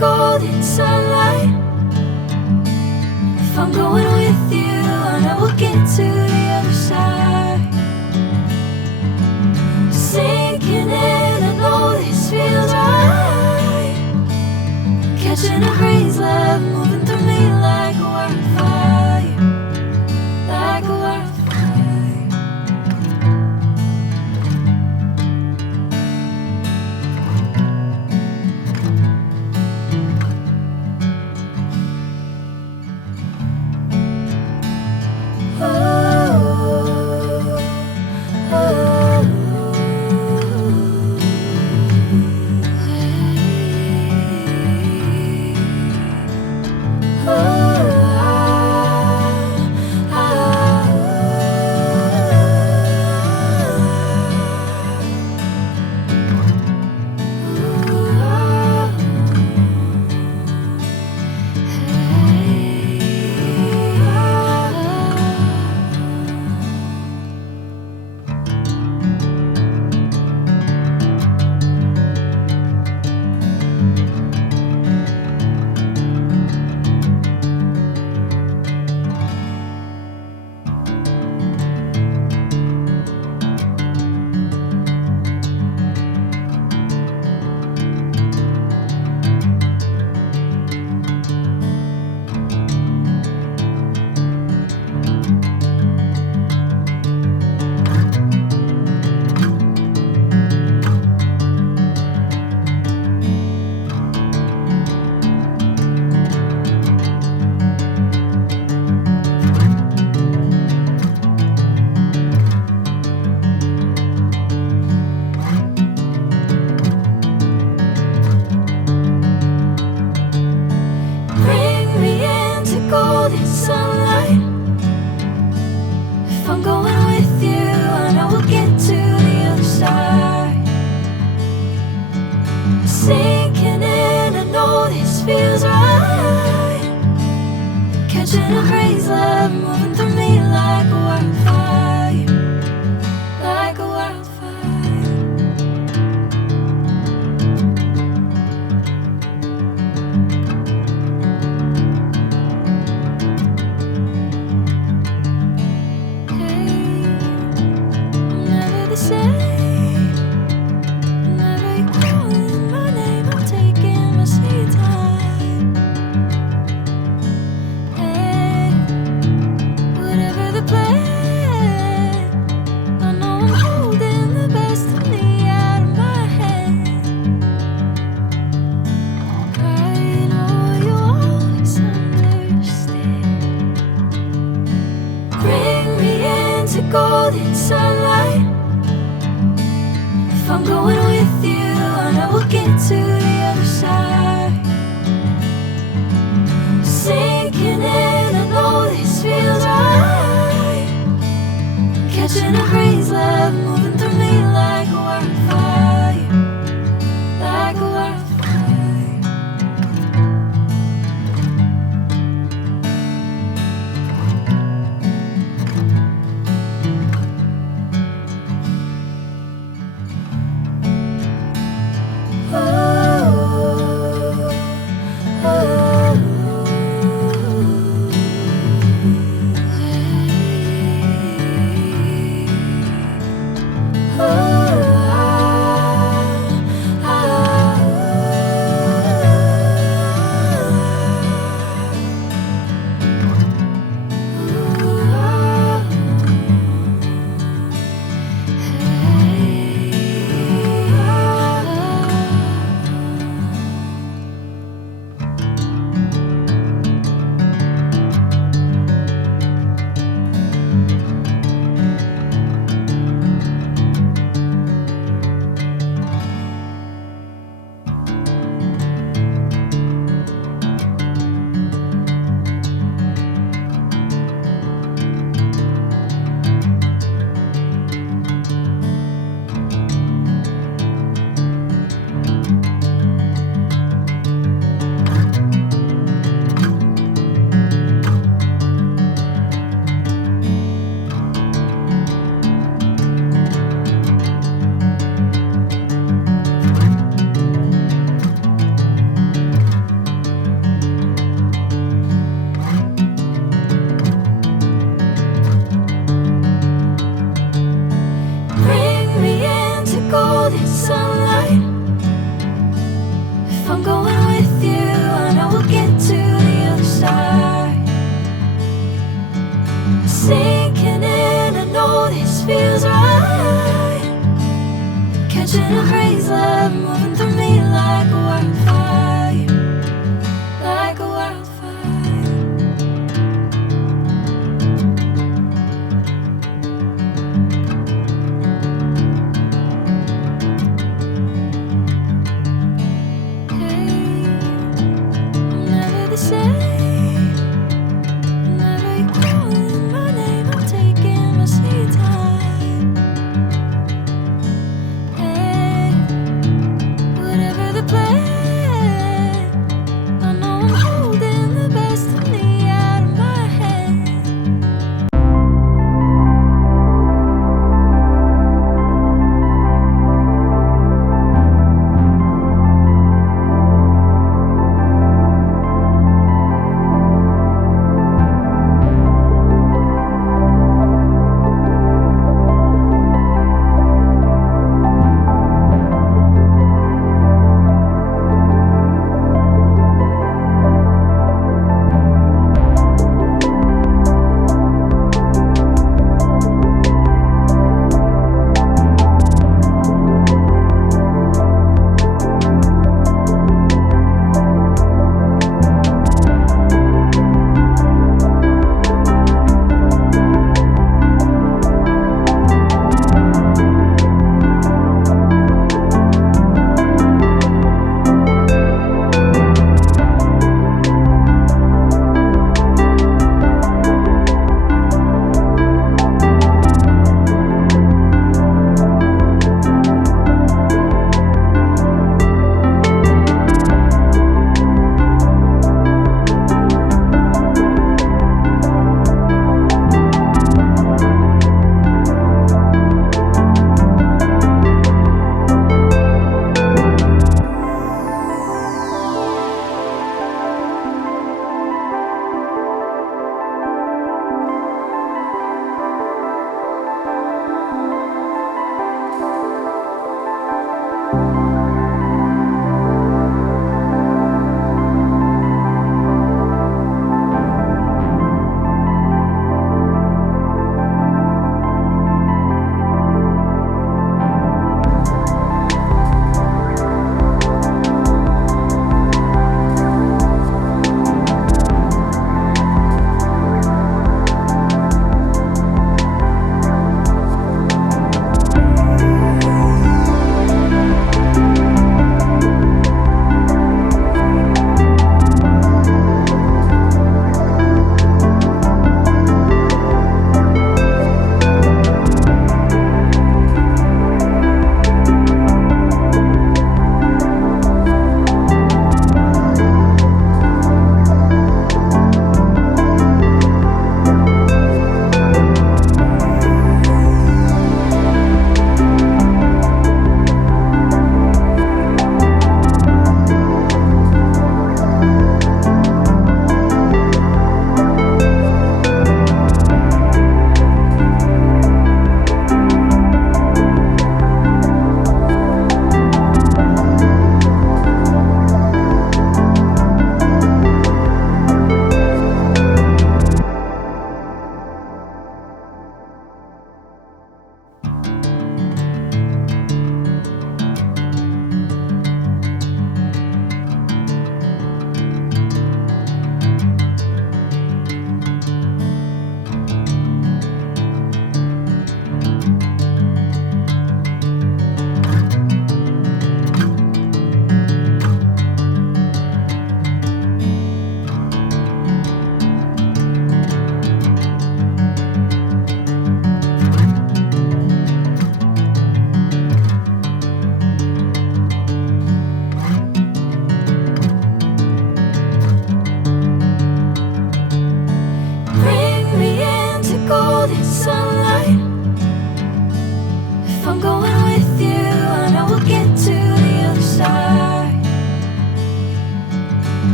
golden sunlight. If I'm going with you, I know we'll get to the other side. Sinking in, I know this feels right. Catching a breeze, love moving through me like a wildfire, like a wildfire. I'm going with you, I know we'll get to the other side. Sinking in, I know this feels right. Catching a breeze, love moving through me like a wildfire, like a wildfire.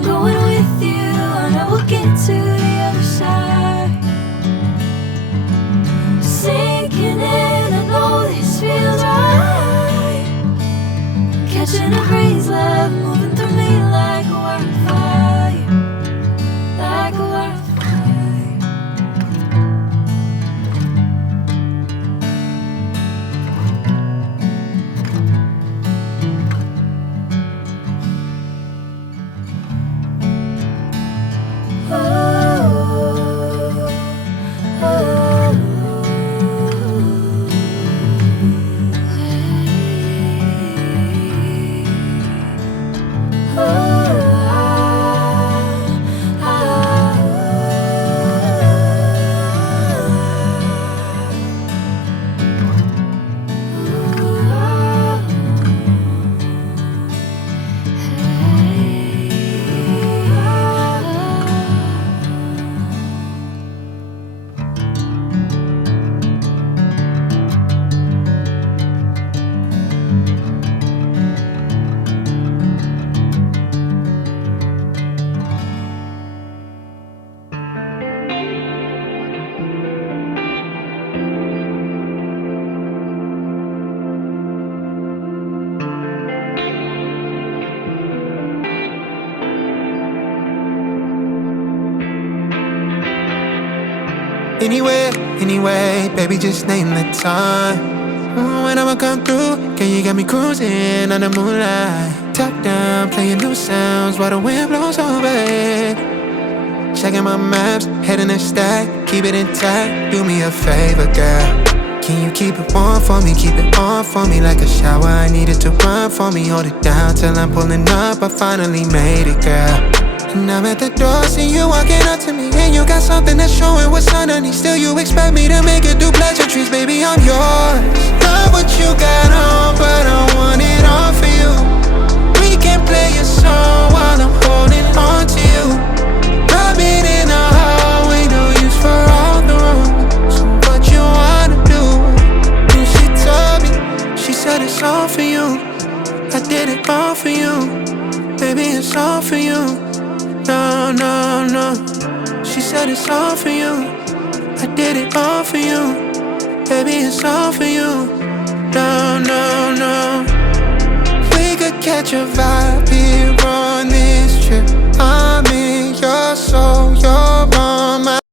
I'm going with you, I know we'll get to the other side. Sinking in, I know this feels right. Catching a breeze, love moving through me like a wildfire, like a wildfire. Anyway, baby, just name the time. When I'ma come through, can you get me cruising under moonlight? Top down, playing new sounds while the wind blows over it. Checking my maps, heading the stack, keep it intact. Do me a favor, girl. Can you keep it warm for me, keep it on for me like a shower? I need it to run for me, hold it down till I'm pulling up. I finally made it, girl. And I'm at the door, see you walking up to me, and you got something that's showing what's underneath. Still you expect me to make it do pleasantries, baby, I'm yours. Love what you got on, but I want it all for you. We can play a song while I'm holding on to you. Rubbing in the hallway, no use for all the room. So what you wanna do? And she told me, she said it's all for you. I did it all for you, baby, it's all for you. No, no, no. She said it's all for you. I did it all for you. Baby, it's all for you. No, no, no. We could catch a vibe